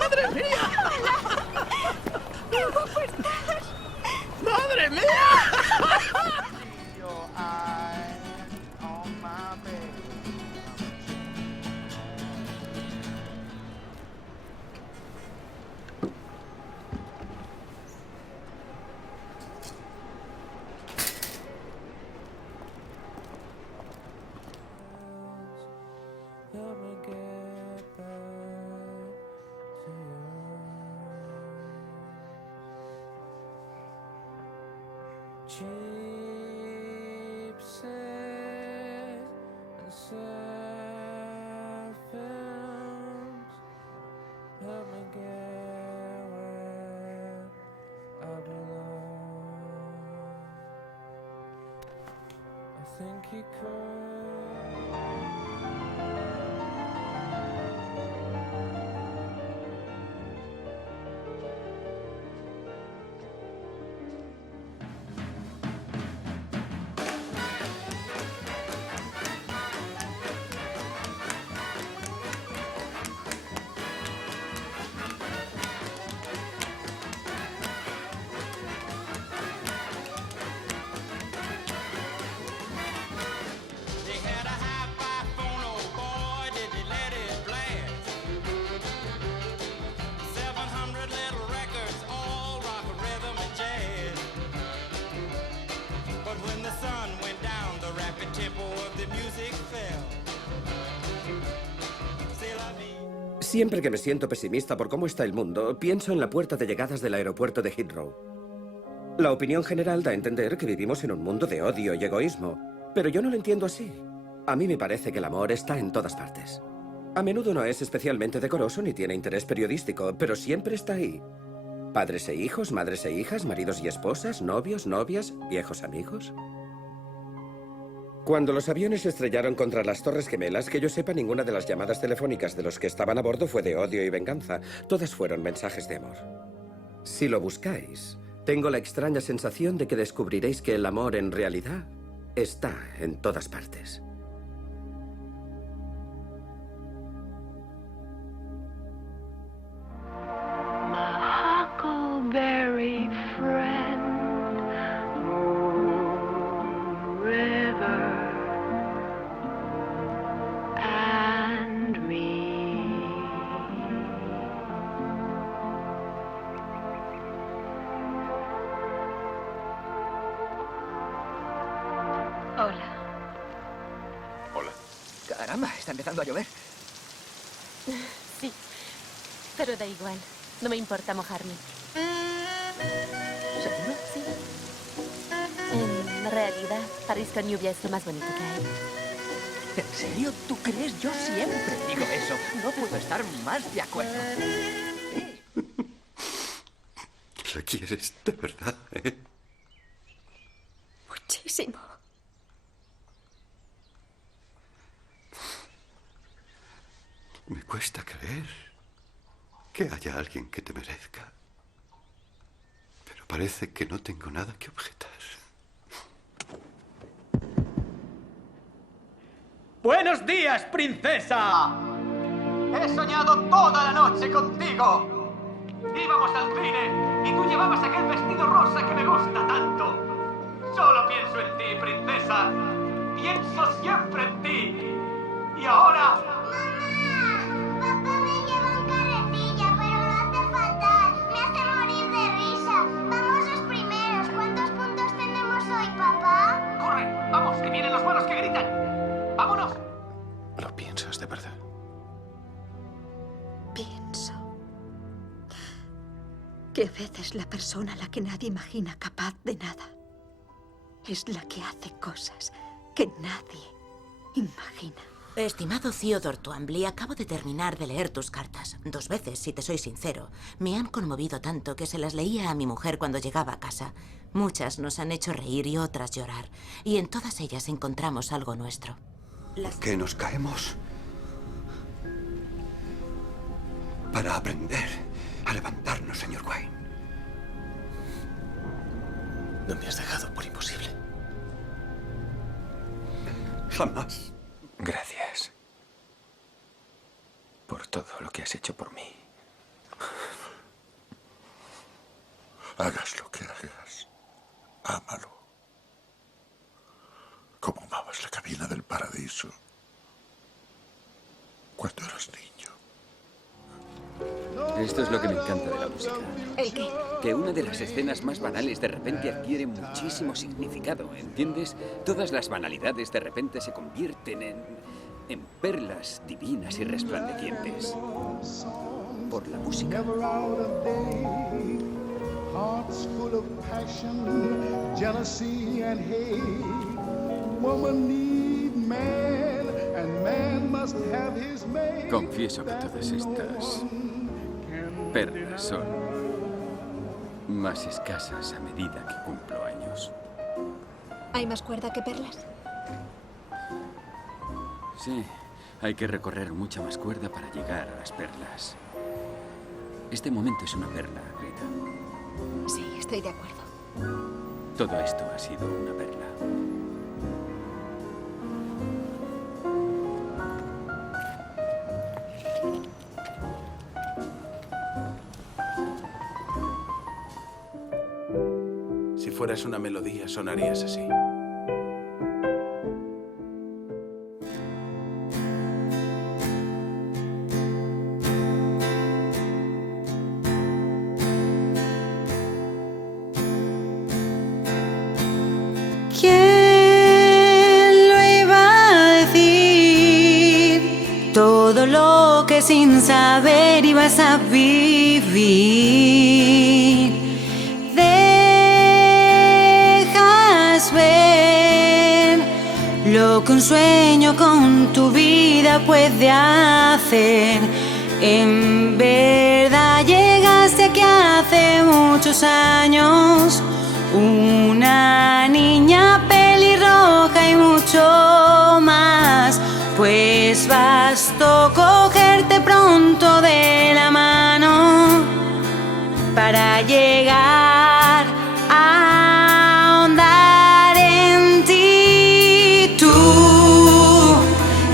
¡Madre mía! ¡Qué guapo estás! ¡Madre mía! Siempre que me siento pesimista por cómo está el mundo, pienso en la puerta de llegadas del aeropuerto de Heathrow. La opinión general da a entender que vivimos en un mundo de odio y egoísmo, pero yo no lo entiendo así. A mí me parece que el amor está en todas partes. A menudo no es especialmente decoroso ni tiene interés periodístico, pero siempre está ahí. Padres e hijos, madres e hijas, maridos y esposas, novios, novias, viejos amigos. Cuando los aviones se estrellaron contra las Torres Gemelas, que yo sepa, ninguna de las llamadas telefónicas de los que estaban a bordo fue de odio y venganza. Todas fueron mensajes de amor. Si lo buscáis, tengo la extraña sensación de que descubriréis que el amor en realidad está en todas partes. My huckleberry friend, Moon River and me. Hola. Hola. Caramba, está empezando a llover. Sí, pero da igual. No me importa mojarme. ¿Seguro? Sí. En realidad, París con lluvia es lo más bonito que hay. ¿En serio? ¿Tú crees? Yo siempre digo eso. No puedo estar más de acuerdo. ¿La quieres de verdad, Muchísimo. Me cuesta creer que haya alguien que te merezca. Pero parece que no tengo nada que objetar. ¡Buenos días, princesa! He soñado toda la noche contigo. Íbamos al cine y tú llevabas aquel vestido rosa que me gusta tanto. Solo pienso en ti, princesa. Pienso siempre en ti. Y ahora... Papá me lleva en carretilla, pero lo hace fatal. Me hace morir de risa. Vamos los primeros. ¿Cuántos puntos tenemos hoy, papá? ¡Corre! ¡Vamos, que vienen los malos que gritan! ¡Vámonos! ¿Lo piensas de verdad? Pienso que a veces la persona a la que nadie imagina capaz de nada es la que hace cosas que nadie imagina. Estimado Theodore Twombly, acabo de terminar de leer tus cartas. 2 veces, si te soy sincero. Me han conmovido tanto que se las leía a mi mujer cuando llegaba a casa. Muchas nos han hecho reír y otras llorar. Y en todas ellas encontramos algo nuestro. ¿Por qué nos caemos? Para aprender a levantarnos, señor Wayne. No me has dejado por imposible. Jamás. Gracias. todo lo que has hecho por mí. Hagas lo que hagas, ámalo. Como amabas la cabina del paraíso cuando eras niño. Esto es lo que me encanta de la música. ¿El qué? Que una de las escenas más banales de repente adquiere muchísimo significado, ¿entiendes? Todas las banalidades de repente se convierten en perlas divinas y resplandecientes. Por la música. Hearts full of passion, jealousy and hate. Woman need man, and man must have his mate. Confieso que todas estas perlas son más escasas a medida que cumplo años. ¿Hay más cuerda que perlas? Sí, hay que recorrer mucha más cuerda para llegar a las perlas. Este momento es una perla, Rita. Sí, estoy de acuerdo. Todo esto ha sido una perla. Si fueras una melodía, sonarías así. ¿Quién lo iba a decir? Todo lo que sin saber ibas a vivir. Dejas ver lo que un sueño con tu vida puede hacer. En verdad llegaste aquí hace muchos años. Una niña pelirroja y mucho más. Pues bastó cogerte pronto de la mano para llegar a ahondar en ti. Tú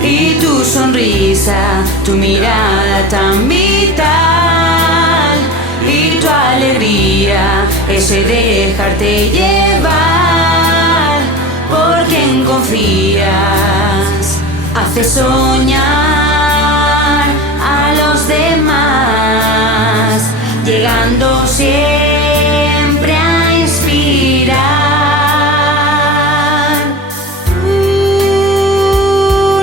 y tu sonrisa, tu mirada tan vital y tu alegría, ese dejarte llevar por quien confías, hace soñar a los demás, llegando siempre a inspirar.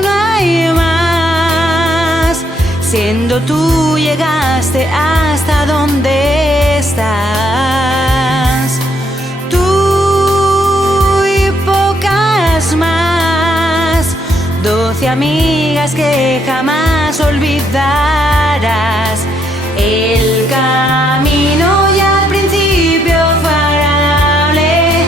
No hay más, siendo tú llegaste hasta donde estás. Tú y pocas más, 12 amigas que jamás olvidarás. El camino ya al principio fue agradable,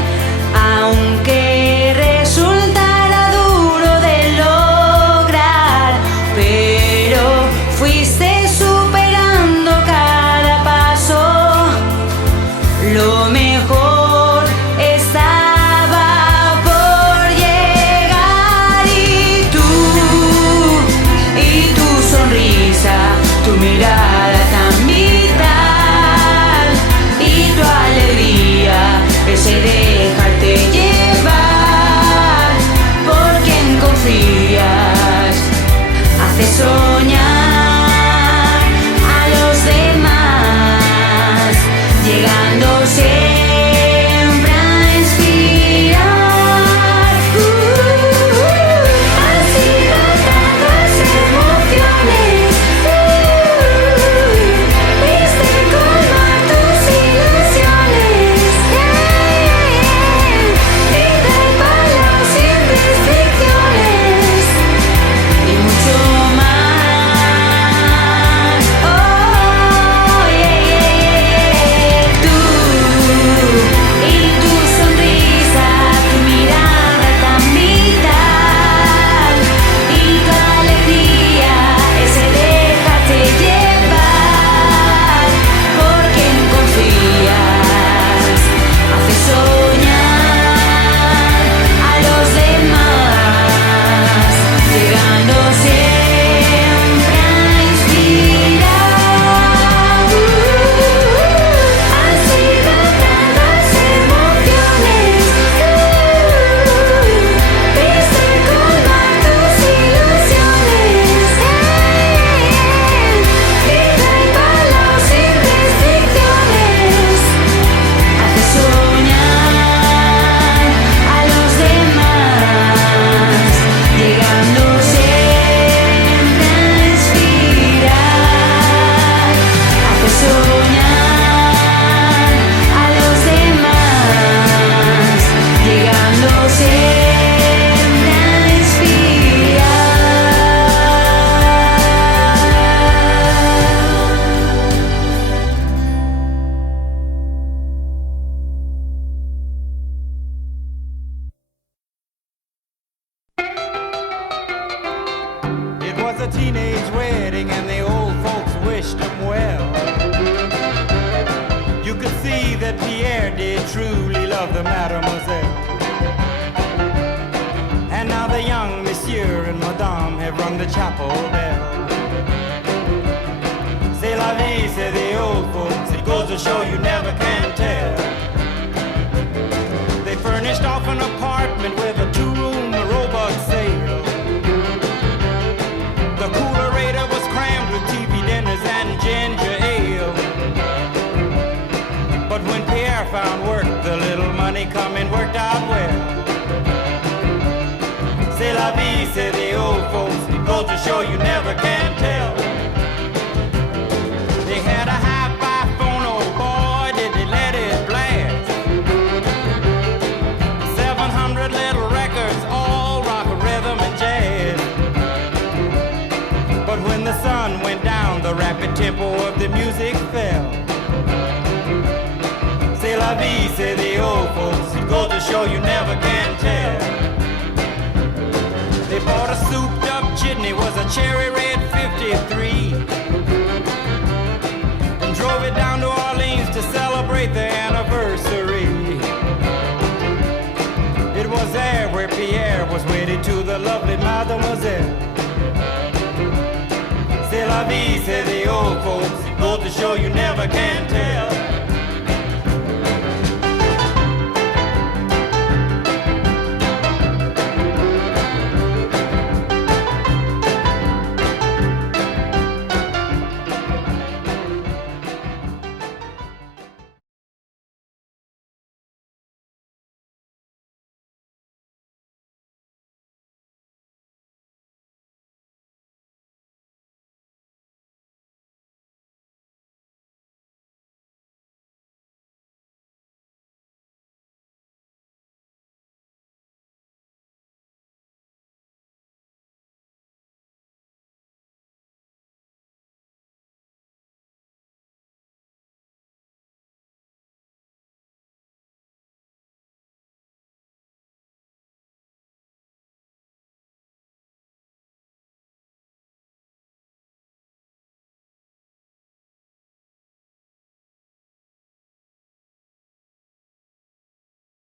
aunque resultara duro de lograr, pero fuiste superando cada paso. Lo mejor estaba por llegar y tu sonrisa, a teenage wedding and the old folks wished him well. You could see that Pierre did truly love the mademoiselle. And now the young monsieur and madame have rung the chapel bell. C'est la vie, say the old folks, it goes to show you never can tell. They furnished off an apartment with a two-room robot sale. The coolerator was crammed with TV dinners and ginger ale. But when Pierre found work, the little money coming worked out well. C'est la vie, say the old folks, it goes to show you never can tell. They had a hi-fi phone, oh boy, did they let it blast. 700 little records, all rock, rhythm, and jazz. But when the sun went down, the rapid tempo of the music fell. C'est la vie, say the old folks, it goes to show you never can tell. They bought a souped up jitney, was a cherry red 53, and drove it down to Orleans to celebrate their anniversary. It was there where Pierre was wedded to the lovely mademoiselle. C'est la vie, say the old folks, it goes to show you never can tell.